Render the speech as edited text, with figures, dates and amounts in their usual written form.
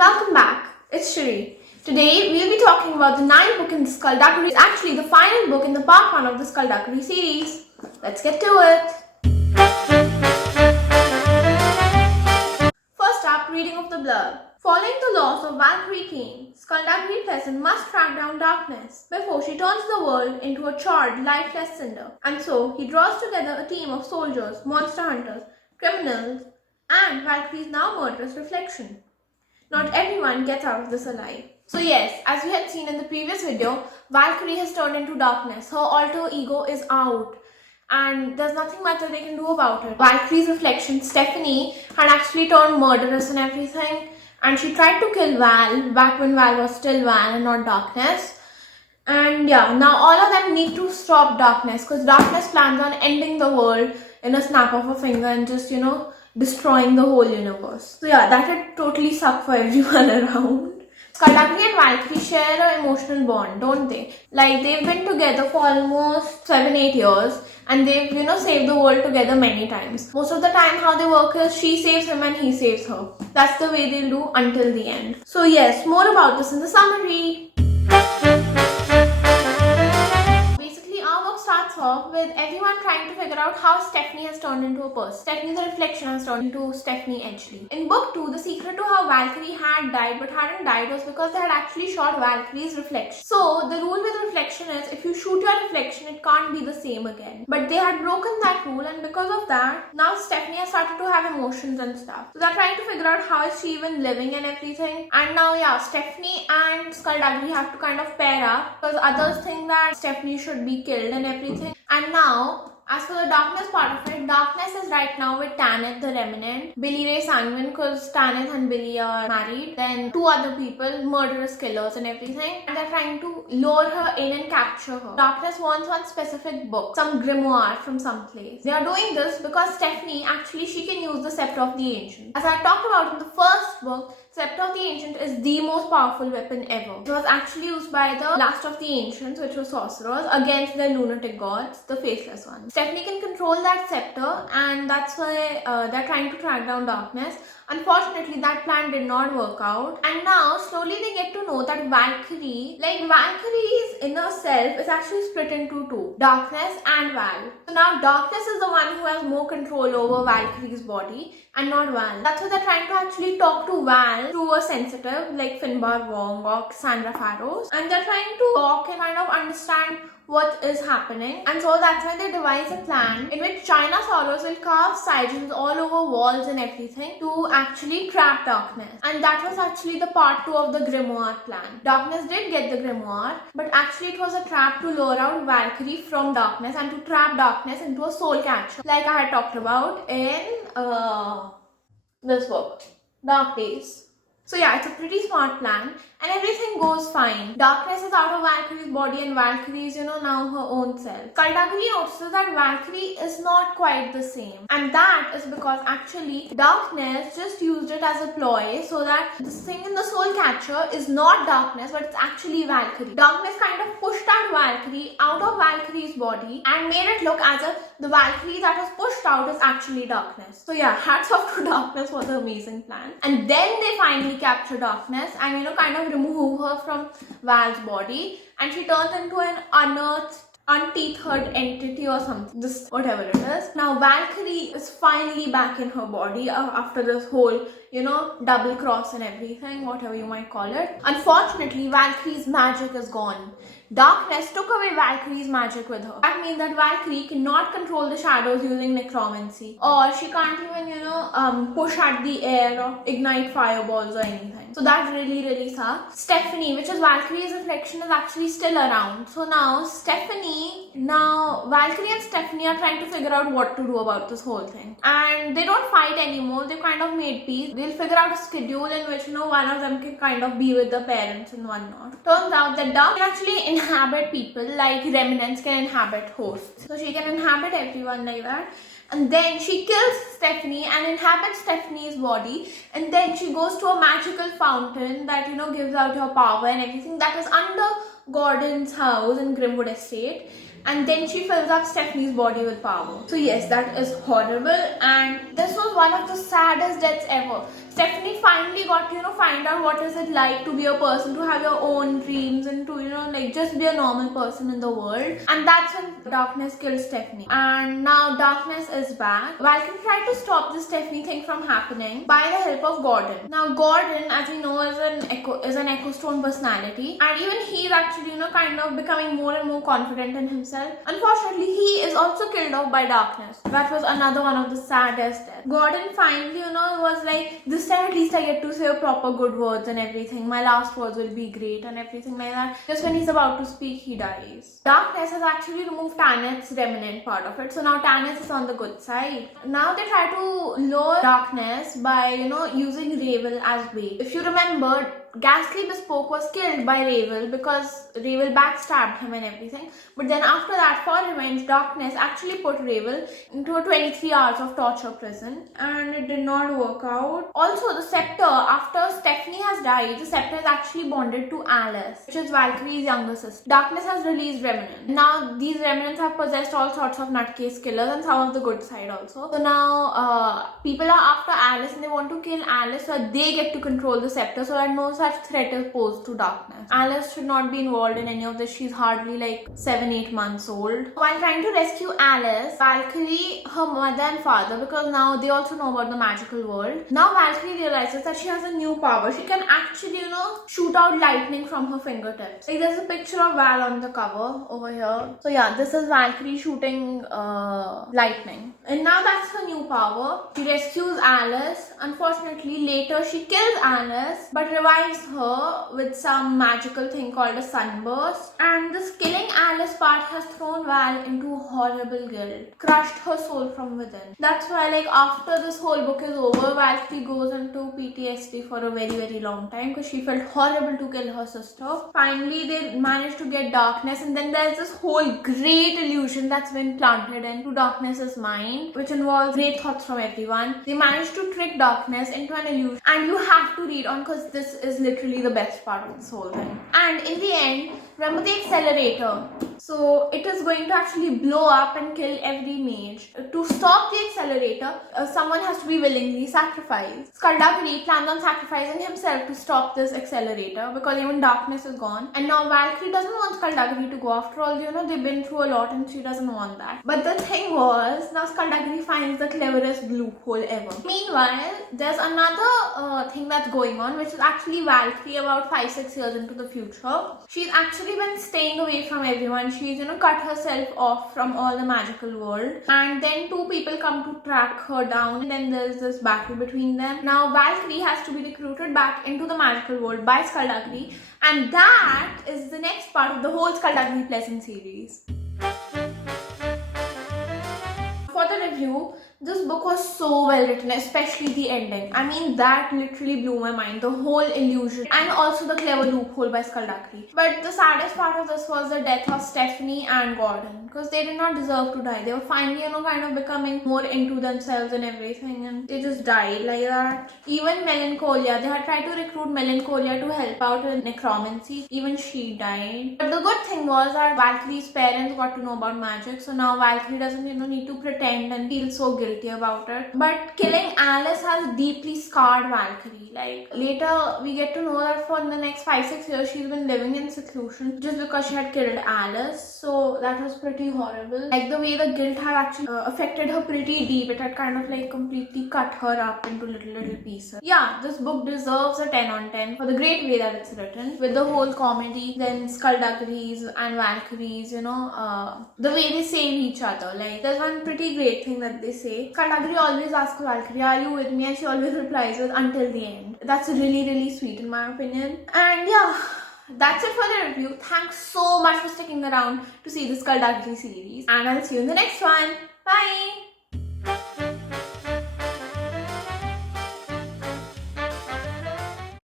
welcome back. It's Shri. Today we'll be talking about the ninth book in the Skullduggery. It's actually the final book in the part 1 of the Skullduggery series. Let's get to it. First up, reading of the blurb. Following the laws of Valkyrie Kane, Skullduggery Pleasant must track down darkness before she turns the world into a charred, lifeless cinder. And so he draws together a team of soldiers, monster hunters, criminals, and Valkyrie's now murderous reflection. Not everyone gets out of this alive. So yes, as we had seen in the previous video, Valkyrie has turned into darkness. Her alter ego is out and there's nothing much that they can do about it. Valkyrie's reflection, Stephanie, had actually turned murderous and everything, and she tried to kill Val back when Val was still Val and not Darkness. And yeah, now all of them need to stop Darkness because Darkness plans on ending the world in a snap of a finger and just, destroying the whole universe. So yeah, that would totally suck for everyone around. Skullduggery and Valkyrie share an emotional bond, don't they? Like, they've been together for almost 7-8 years and they've, saved the world together many times. Most of the time how they work is she saves him and he saves her. That's the way they'll do until the end. So yes, more about this in the summary. Starts off with everyone trying to figure out how Stephanie has turned into a person. Stephanie the Reflection has turned into Stephanie Edgley. In book 2, the secret to how Valkyrie had died but hadn't died was because they had actually shot Valkyrie's reflection. So the rule with reflection is if you shoot your reflection, it can't be the same again. But they had broken that rule, and because of that, now Stephanie has started to have emotions and stuff. So they're trying to figure out how is she even living and everything. And now Stephanie and Skullduggery have to kind of pair up because others think that Stephanie should be killed and everything. And now, as for the Darkness part of it, Darkness is right now with Tanith the Remnant, Billy Ray Sangman, because Tanith and Billy are married, then 2 other people, murderous killers and everything, and they're trying to lure her in and capture her. Darkness wants one specific book, some grimoire from some place. They are doing this because Stephanie, actually she can use the Scepter of the Ancient. As I talked about in the first book, Scepter of the Ancient is the most powerful weapon ever. It was actually used by the last of the Ancients, which was sorcerers, against the lunatic gods, the faceless ones. Stephanie can control that scepter, and that's why they're trying to track down Darkness. Unfortunately, that plan did not work out, and now slowly they get to know that Valkyrie's inner self is actually split into 2, Darkness and Val. So now Darkness is the one who has more control over Valkyrie's body and not Val. That's why they're trying to actually talk to Val through a sensitive like Finbar Wong or Cassandra Farrows, and they're trying to talk and kind of understand what is happening. And so that's why they devise a plan in which China Sorrows will carve sigils all over walls and everything to actually trap Darkness. And that was actually the part 2 of the grimoire plan. Darkness did get the grimoire, but actually it was a trap to lure out Valkyrie from Darkness and to trap Darkness into a soul catcher, like I had talked about in this book, Dark Days. So yeah, it's a pretty smart plan and everything goes fine. Darkness is out of Valkyrie's body and Valkyrie is, now her own self. Skullduggery notices that Valkyrie is not quite the same. And that is because actually Darkness just used it as a ploy so that this thing in the soul catcher is not Darkness but it's actually Valkyrie. Darkness kind of pushed that Valkyrie out of Valkyrie's body and made it look as if the Valkyrie that was pushed out is actually Darkness. So yeah, hats off to Darkness for the amazing plan. And then they finally capture Darkness and kind of remove her from Val's body, and she turns into an unearthed, untethered entity or something, just whatever it is. Now Valkyrie is finally back in her body after this whole double cross and everything, whatever you might call it. Unfortunately, Valkyrie's magic is gone. Darkness took away Valkyrie's magic with her. That means that Valkyrie cannot control the shadows using necromancy, or she can't even push at the air or ignite fireballs or anything. So that really sucks. Stephanie, which is Valkyrie's reflection, is actually still around. So now Valkyrie and Stephanie are trying to figure out what to do about this whole thing, and they don't fight anymore. They kind of made peace. They'll figure out a schedule in which one of them can kind of be with the parents and whatnot. Turns out that Dark can actually inhabit people like remnants can inhabit hosts. So she can inhabit everyone like that. And then she kills Stephanie and inhabits Stephanie's body, and then she goes to a magical fountain that gives out her power and everything, that is under Gordon's house in Grimwood Estate. And then she fills up Stephanie's body with power. So yes, that is horrible, and this was one of the saddest deaths ever. Stephanie finally got to, find out what is it like to be a person, to have your own dreams and to, like just be a normal person in the world. And that's when Darkness killed Stephanie. And now Darkness is back. Valkyrie tried to stop the Stephanie thing from happening by the help of Gordon. Now Gordon, as we know, is an Echo Stone personality, and even he's actually, kind of becoming more and more confident in himself. Unfortunately, he is also killed off by Darkness. That was another one of the saddest deaths. Gordon finally, was like, this time at least I get to say proper good words and everything. My last words will be great and everything like that. Just when he's about to speak, he dies. Darkness has actually removed Tanith's remnant part of it. So now Tanith is on the good side. Now they try to lure Darkness by, using Ravel as bait. If you remember, Ghastly Bespoke was killed by Ravel because Ravel backstabbed him and everything. But then after that, for revenge, Darkness actually put Ravel into a 23 hours of torture prison, and it did not work out. Also, the scepter, after Stephanie has died, the scepter is actually bonded to Alice, which is Valkyrie's younger sister. Darkness has released remnants. Now, these remnants have possessed all sorts of nutcase killers and some of the good side also. So now, people are after Alice and they want to kill Alice so that they get to control the scepter, so that no such threat is posed to Darkness. Alice should not be involved in any of this. She's hardly like 7-8 months old. While trying to rescue Alice, Valkyrie, her mother and father, because now they also know about the magical world. Now Valkyrie realizes that she has a new power. She can actually, shoot out lightning from her fingertips. Like there's a picture of Val on the cover over here. So yeah, this is Valkyrie shooting lightning. And now that's her new power. She rescues Alice. Unfortunately, later she kills Alice, but revives her with some magical thing called a sunburst. And this killing Alice part has thrown Val into horrible guilt, crushed her soul from within. That's why, like, after this whole book is over, Valkyrie goes into PTSD for a very, very long time because she felt horrible to kill her sister. Finally, they managed to get Darkness, and then there's this whole great illusion that's been planted into Darkness's mind, which involves great thoughts from everyone. They managed to trick Darkness into an illusion, and you have to read on because this is literally the best part of this whole thing. And in the end, remember the accelerator. So it is going to actually blow up and kill every mage. To stop the accelerator, someone has to be willingly sacrificed. Skulduggery planned on sacrificing himself to stop this accelerator because even Darkness is gone. And now Valkyrie doesn't want Skulduggery to go. After all, they've been through a lot and she doesn't want that. But the thing was, now Skulduggery finds the cleverest loophole ever. Meanwhile, there's another thing that's going on, which is actually Valkyrie about 5-6 years into the future. She's actually been staying away from everyone. She's, cut herself off from all the magical world. And then two people come to track her down. And then there's this battle between them. Now, Valkyrie has to be recruited back into the magical world by Skulduggery. And that is the next part of the whole Skulduggery Pleasant series. For the review, this book was so well written, especially the ending. I mean, that literally blew my mind. The whole illusion and also the clever loophole by Skulduggery. But the saddest part of this was the death of Stephanie and Gordon, because they did not deserve to die. They were finally, kind of becoming more into themselves and everything, and they just died like that. Even Melancholia, they had tried to recruit Melancholia to help out with necromancy. Even she died. But the good thing was that Valkyrie's parents got to know about magic, so now Valkyrie doesn't, need to pretend and feel so guilty about it. But killing Alice has deeply scarred Valkyrie. Like, later we get to know that for the next 5-6 years she's been living in seclusion just because she had killed Alice. So that was pretty horrible. Like, the way the guilt had actually affected her pretty deep. It had kind of like completely cut her up into little pieces. Yeah, this book deserves a 10 on 10 for the great way that it's written, with the whole comedy, then Skulduggeries and Valkyries, the way they save each other. Like, there's one pretty great thing that they say. Skulduggery always asks Valkyrie, "Are you with me?" and she always replies with, "Until the end." That's really, really sweet in my opinion. And yeah, that's it for the review. Thanks so much for sticking around to see the Skulduggery series. And I'll see you in the next one. Bye!